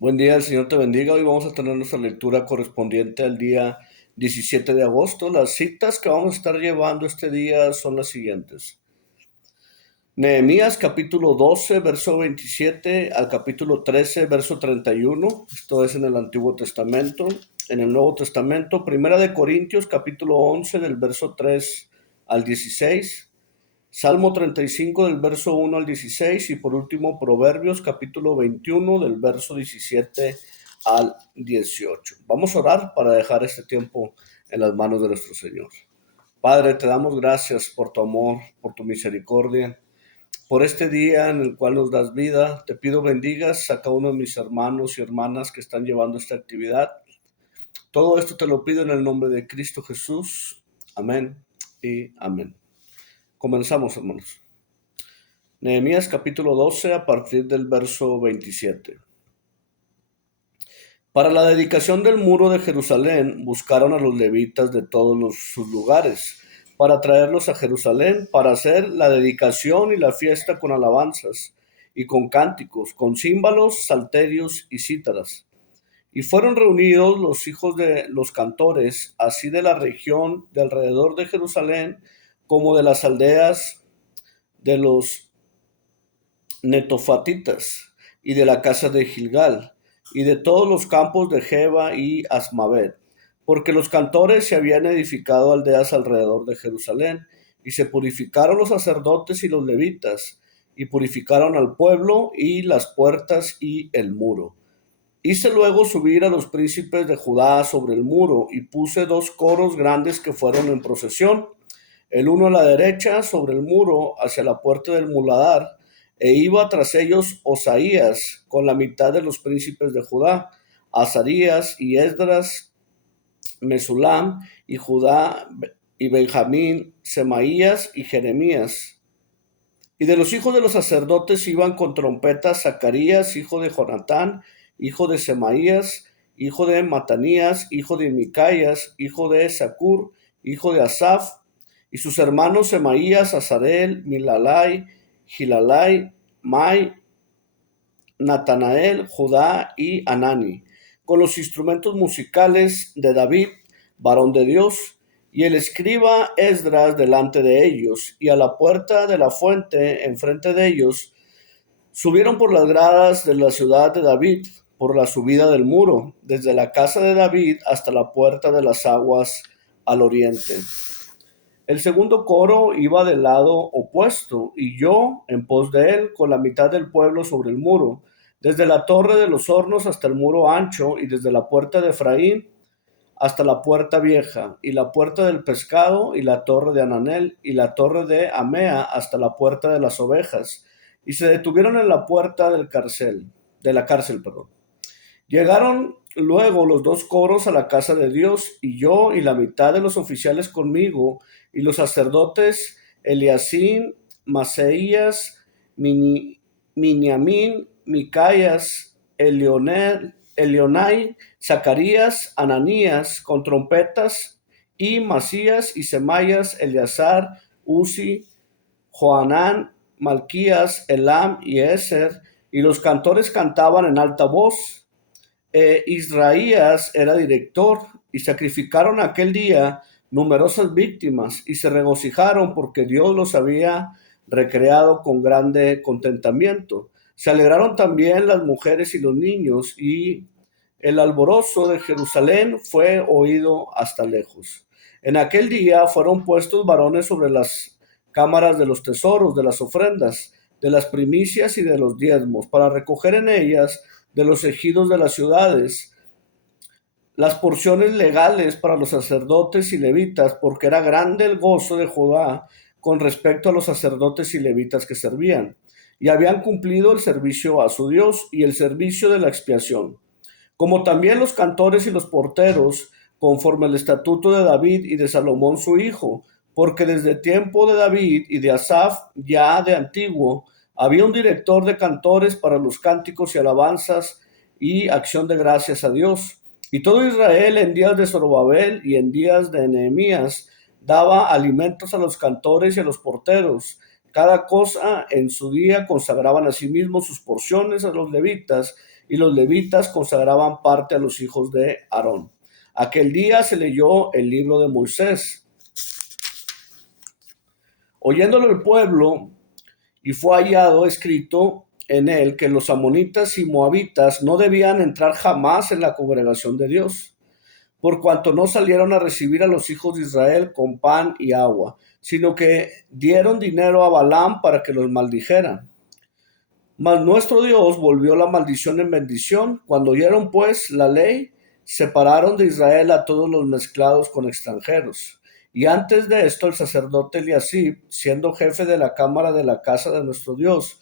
Buen día, el Señor te bendiga. Hoy vamos a tener nuestra lectura correspondiente al día 17 de agosto. Las citas que vamos a estar llevando este día son las siguientes. Nehemías capítulo 12, verso 27 al capítulo 13, verso 31. Esto es en el Antiguo Testamento. En el Nuevo Testamento, Primera de Corintios capítulo 11 del verso 3 al 16. Salmo 35 del verso 1 al 16 y por último Proverbios capítulo 21 del verso 17 al 18. Vamos a orar para dejar este tiempo en las manos de nuestro Señor. Padre, te damos gracias por tu amor, por tu misericordia, por este día en el cual nos das vida. Te pido bendigas a cada uno de mis hermanos y hermanas que están llevando esta actividad. Todo esto te lo pido en el nombre de Cristo Jesús. Amén y amén. Comenzamos, hermanos. Nehemías capítulo 12 a partir del verso 27. Para la dedicación del muro de Jerusalén buscaron a los levitas de todos sus lugares para traerlos a Jerusalén para hacer la dedicación y la fiesta con alabanzas y con cánticos, con címbalos, salterios y cítaras. Y fueron reunidos los hijos de los cantores, así de la región de alrededor de Jerusalén como de las aldeas de los netofatitas, y de la casa de Gilgal, y de todos los campos de Geba y Asmavet, porque los cantores se habían edificado aldeas alrededor de Jerusalén, y se purificaron los sacerdotes y los levitas, y purificaron al pueblo y las puertas y el muro. Hice luego subir a los príncipes de Judá sobre el muro, y puse dos coros grandes que fueron en procesión, el uno a la derecha sobre el muro hacia la puerta del muladar, e iba tras ellos Osaías con la mitad de los príncipes de Judá, Azarías y Esdras, Mesulam y Judá y Benjamín, Semaías y Jeremías. Y de los hijos de los sacerdotes iban con trompetas Zacarías, hijo de Jonatán, hijo de Semaías, hijo de Matanías, hijo de Micaías, hijo de Zacur, hijo de Asaf, y sus hermanos Semaías, Azarel, Milalai, Gilalai, Mai, Natanael, Judá y Anani, con los instrumentos musicales de David, varón de Dios, y el escriba Esdras delante de ellos, y a la puerta de la fuente enfrente de ellos, subieron por las gradas de la ciudad de David, por la subida del muro, desde la casa de David hasta la puerta de las aguas al oriente. El segundo coro iba del lado opuesto, y yo en pos de él, con la mitad del pueblo sobre el muro, desde la torre de los hornos hasta el muro ancho, y desde la puerta de Efraín hasta la puerta vieja, y la puerta del pescado, y la torre de Ananel, y la torre de Amea hasta la puerta de las ovejas, y se detuvieron en la puerta de la cárcel, perdón. Llegaron luego los dos coros a la casa de Dios, y yo y la mitad de los oficiales conmigo, y los sacerdotes Eliasín, Maseías, Miniamín, Micaías, Elionai, Zacarías, Ananías, con trompetas, y Masías y Semaías, Eleazar, Uzi, Joanán, Malquías, Elam y Eser, y los cantores cantaban en alta voz. Israías era director, y sacrificaron aquel día numerosas víctimas, y se regocijaron porque Dios los había recreado con grande contentamiento. Se alegraron también las mujeres y los niños, y el alborozo de Jerusalén fue oído hasta lejos. En aquel día fueron puestos varones sobre las cámaras de los tesoros, de las ofrendas, de las primicias y de los diezmos, para recoger en ellas de los ejidos de las ciudades las porciones legales para los sacerdotes y levitas, porque era grande el gozo de Judá con respecto a los sacerdotes y levitas que servían, y habían cumplido el servicio a su Dios y el servicio de la expiación, como también los cantores y los porteros, conforme al estatuto de David y de Salomón su hijo, porque desde tiempo de David y de Asaf, ya de antiguo, había un director de cantores para los cánticos y alabanzas y acción de gracias a Dios. Y todo Israel en días de Zorobabel y en días de Nehemías daba alimentos a los cantores y a los porteros. Cada cosa en su día consagraban a sí mismos sus porciones a los levitas, y los levitas consagraban parte a los hijos de Aarón. Aquel día se leyó el libro de Moisés. Oyéndolo el pueblo, y fue hallado escrito en él que los amonitas y moabitas no debían entrar jamás en la congregación de Dios, por cuanto no salieron a recibir a los hijos de Israel con pan y agua, sino que dieron dinero a Balaam para que los maldijeran. Mas nuestro Dios volvió la maldición en bendición. Cuando oyeron pues la ley, separaron de Israel a todos los mezclados con extranjeros. Y antes de esto, el sacerdote Eliasib, siendo jefe de la cámara de la casa de nuestro Dios,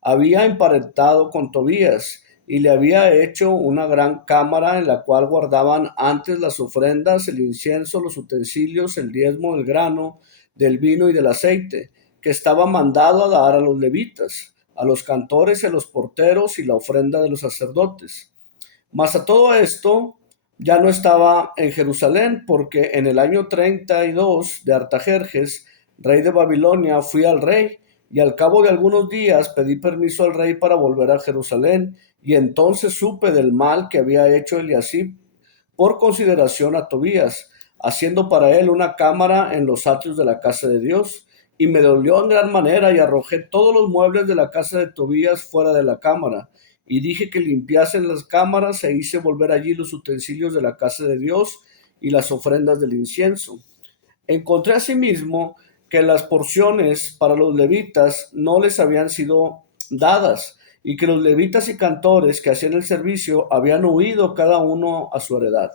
había emparentado con Tobías y le había hecho una gran cámara en la cual guardaban antes las ofrendas, el incienso, los utensilios, el diezmo del grano, del vino y del aceite, que estaba mandado a dar a los levitas, a los cantores y a los porteros y la ofrenda de los sacerdotes. Mas a todo esto ya no estaba en Jerusalén, porque en el año 32 de Artajerjes, rey de Babilonia, fui al rey, y al cabo de algunos días pedí permiso al rey para volver a Jerusalén, y entonces supe del mal que había hecho Eliasib por consideración a Tobías, haciendo para él una cámara en los atrios de la casa de Dios. Y me dolió en gran manera, y arrojé todos los muebles de la casa de Tobías fuera de la cámara. Y dije que limpiasen las cámaras, e hice volver allí los utensilios de la casa de Dios y las ofrendas del incienso. Encontré asimismo que las porciones para los levitas no les habían sido dadas, y que los levitas y cantores que hacían el servicio habían huido cada uno a su heredad.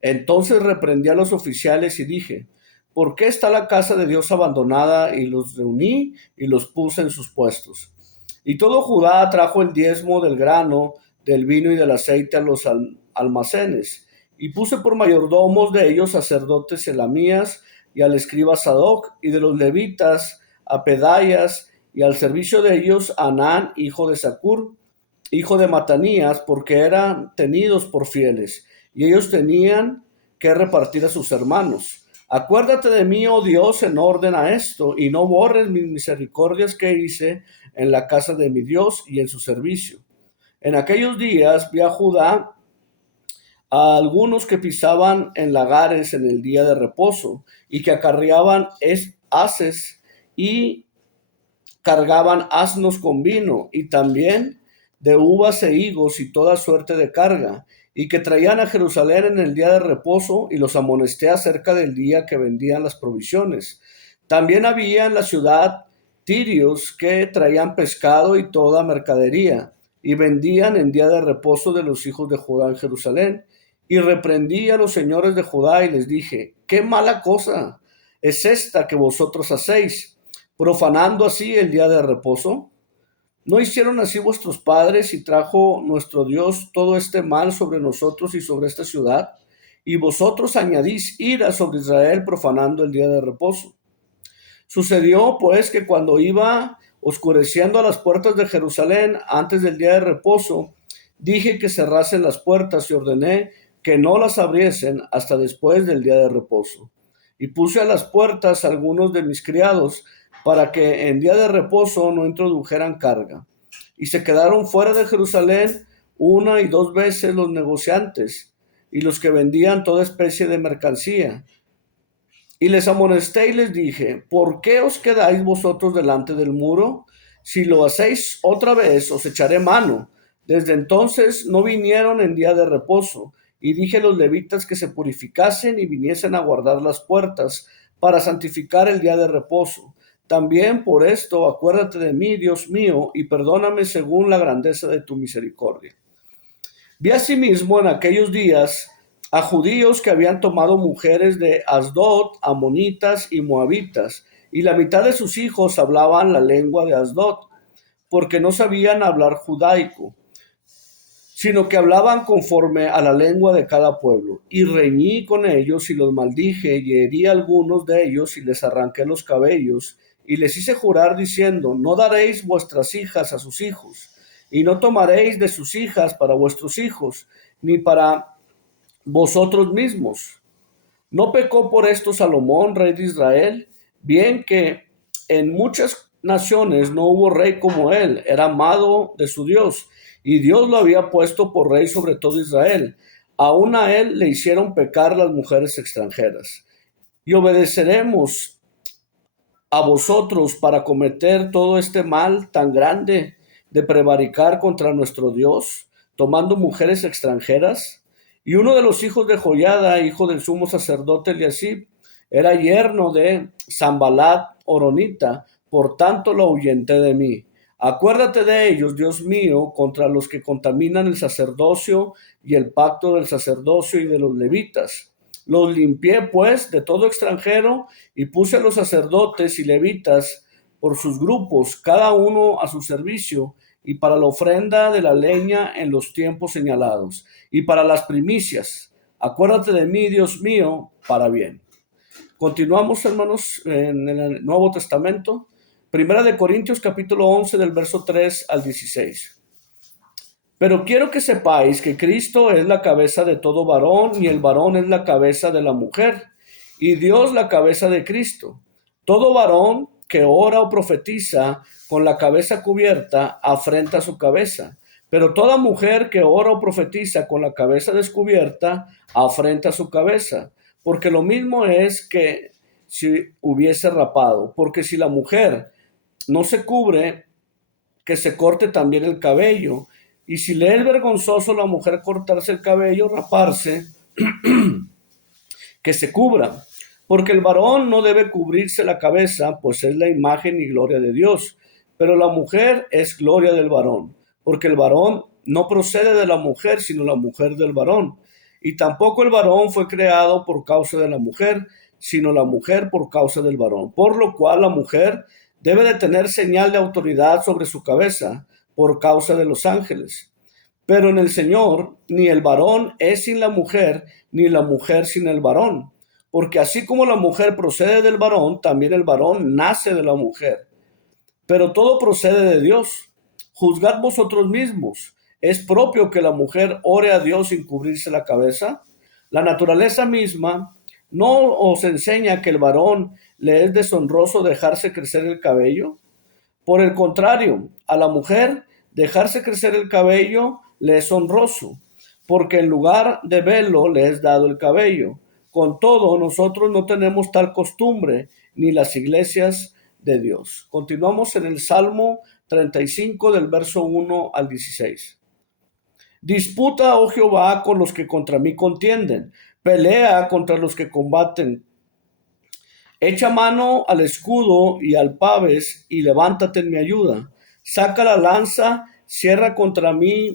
Entonces reprendí a los oficiales y dije: ¿por qué está la casa de Dios abandonada? Y los reuní y los puse en sus puestos. Y todo Judá trajo el diezmo del grano, del vino y del aceite a los almacenes. Y puse por mayordomos de ellos sacerdotes Elamías y al escriba Sadoc, y de los levitas a Pedayas, y al servicio de ellos a Anán, hijo de Zacur, hijo de Matanías, porque eran tenidos por fieles, y ellos tenían que repartir a sus hermanos. Acuérdate de mí, oh Dios, en orden a esto, y no borres mis misericordias que hice en la casa de mi Dios y en su servicio. En aquellos días vi a Judá a algunos que pisaban en lagares en el día de reposo, y que acarreaban haces y cargaban asnos con vino, y también de uvas e higos y toda suerte de carga, y que traían a Jerusalén en el día de reposo, y los amonesté acerca del día que vendían las provisiones. También había en la ciudad tirios que traían pescado y toda mercadería, y vendían en día de reposo de los hijos de Judá en Jerusalén. Y reprendí a los señores de Judá y les dije: ¿qué mala cosa es esta que vosotros hacéis, profanando así el día de reposo? ¿No hicieron así vuestros padres, y trajo nuestro Dios todo este mal sobre nosotros y sobre esta ciudad? Y vosotros añadís ira sobre Israel, profanando el día de reposo. Sucedió pues que cuando iba oscureciendo a las puertas de Jerusalén antes del día de reposo, dije que cerrasen las puertas y ordené que no las abriesen hasta después del día de reposo. Y puse a las puertas a algunos de mis criados para que en día de reposo no introdujeran carga. Y se quedaron fuera de Jerusalén una y dos veces los negociantes y los que vendían toda especie de mercancía. Y les amonesté y les dije: ¿por qué os quedáis vosotros delante del muro? Si lo hacéis otra vez, os echaré mano. Desde entonces no vinieron en día de reposo. Y dije a los levitas que se purificasen y viniesen a guardar las puertas para santificar el día de reposo. También por esto acuérdate de mí, Dios mío, y perdóname según la grandeza de tu misericordia. Vi asimismo en aquellos días a judíos que habían tomado mujeres de Asdod, amonitas y moabitas, y la mitad de sus hijos hablaban la lengua de Asdod, porque no sabían hablar judaico, sino que hablaban conforme a la lengua de cada pueblo. Y reñí con ellos y los maldije, y herí a algunos de ellos y les arranqué los cabellos, y les hice jurar diciendo: no daréis vuestras hijas a sus hijos, y no tomaréis de sus hijas para vuestros hijos, ni para vosotros mismos. ¿No pecó por esto Salomón, rey de Israel? Bien que en muchas naciones no hubo rey como él, era amado de su Dios, y Dios lo había puesto por rey sobre todo Israel. Aún a él le hicieron pecar las mujeres extranjeras. Y obedeceremos a vosotros para cometer todo este mal tan grande de prevaricar contra nuestro Dios, tomando mujeres extranjeras. Y uno de los hijos de Joiada, hijo del sumo sacerdote Eliasib, era yerno de Sambalat Horonita, por tanto lo ahuyenté de mí. Acuérdate de ellos, Dios mío, contra los que contaminan el sacerdocio y el pacto del sacerdocio y de los levitas. Los limpié, pues, de todo extranjero y puse a los sacerdotes y levitas por sus grupos, cada uno a su servicio, y para la ofrenda de la leña en los tiempos señalados, y para las primicias. Acuérdate de mí, Dios mío, para bien. Continuamos, hermanos, en el Nuevo Testamento. Primera de Corintios, capítulo 11, del verso 3 al 16. Pero quiero que sepáis que Cristo es la cabeza de todo varón, y el varón es la cabeza de la mujer, y Dios la cabeza de Cristo. Todo varón que ora o profetiza con la cabeza cubierta afrenta su cabeza, pero toda mujer que ora o profetiza con la cabeza descubierta afrenta su cabeza, porque lo mismo es que si hubiese rapado, porque si la mujer no se cubre, que se corte también el cabello. Y si le es vergonzoso a la mujer cortarse el cabello, raparse, que se cubra. Porque el varón no debe cubrirse la cabeza, pues es la imagen y gloria de Dios. Pero la mujer es gloria del varón, porque el varón no procede de la mujer, sino la mujer del varón. Y tampoco el varón fue creado por causa de la mujer, sino la mujer por causa del varón. Por lo cual la mujer debe de tener señal de autoridad sobre su cabeza, por causa de los ángeles. Pero en el Señor, ni el varón es sin la mujer, ni la mujer sin el varón. Porque así como la mujer procede del varón, también el varón nace de la mujer. Pero todo procede de Dios. Juzgad vosotros mismos. ¿Es propio que la mujer ore a Dios sin cubrirse la cabeza? La naturaleza misma no os enseña que el varón le es deshonroso dejarse crecer el cabello. Por el contrario, a la mujer dejarse crecer el cabello le es honroso, porque en lugar de velo le es dado el cabello. Con todo, nosotros no tenemos tal costumbre, ni las iglesias de Dios. Continuamos en el Salmo 35 del verso 1 al 16. Disputa, oh Jehová, con los que contra mí contienden, pelea contra los que combaten. Echa mano al escudo y al paves y levántate en mi ayuda. Saca la lanza, cierra contra mí,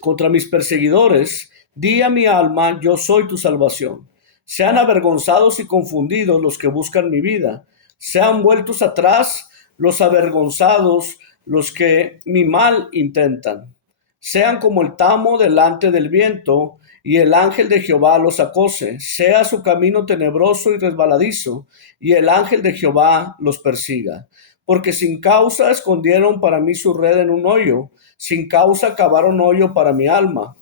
contra mis perseguidores. Di a mi alma, yo soy tu salvación. Sean avergonzados y confundidos los que buscan mi vida. Sean vueltos atrás los avergonzados, los que mi mal intentan. Sean como el tamo delante del viento, y el ángel de Jehová los acose. Sea su camino tenebroso y resbaladizo, y el ángel de Jehová los persiga. Porque sin causa escondieron para mí su red en un hoyo, sin causa cavaron hoyo para mi alma.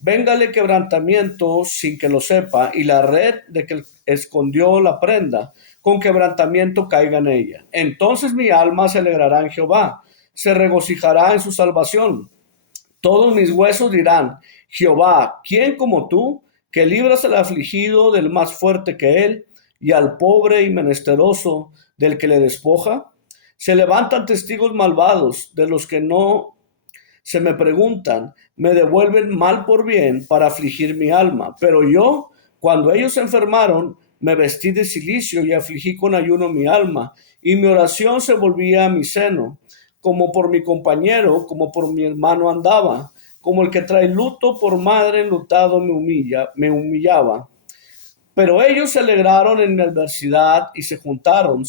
Véngale quebrantamiento sin que lo sepa, y la red de que escondió la prenda, con quebrantamiento caiga en ella. Entonces mi alma se alegrará en Jehová, se regocijará en su salvación. Todos mis huesos dirán, Jehová, ¿quién como tú, que libras al afligido del más fuerte que él, y al pobre y menesteroso del que le despoja? Se levantan testigos malvados de los que no se me preguntan, me devuelven mal por bien para afligir mi alma. Pero yo, cuando ellos se enfermaron, me vestí de cilicio y afligí con ayuno mi alma, y mi oración se volvía a mi seno. Como por mi compañero, como por mi hermano andaba, como el que trae luto por madre enlutado me humillaba. Pero ellos se alegraron en mi adversidad y se juntaron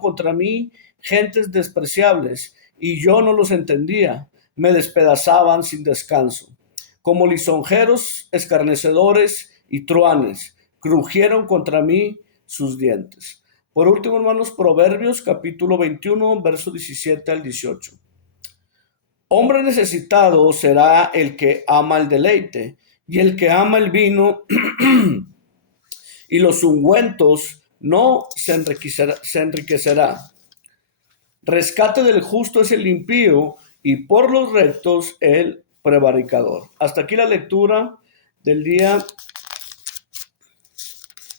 contra mí gentes despreciables, y yo no los entendía, me despedazaban sin descanso. Como lisonjeros, escarnecedores y truanes, crujieron contra mí sus dientes. Por último, hermanos, Proverbios capítulo 21, verso 17 al 18. Hombre necesitado será el que ama el deleite, y el que ama el vino y los ungüentos no se enriquecerá. Rescate del justo es el impío, y por los rectos el prevaricador. Hasta aquí la lectura del día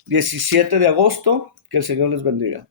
17 de agosto. Que el Señor les bendiga.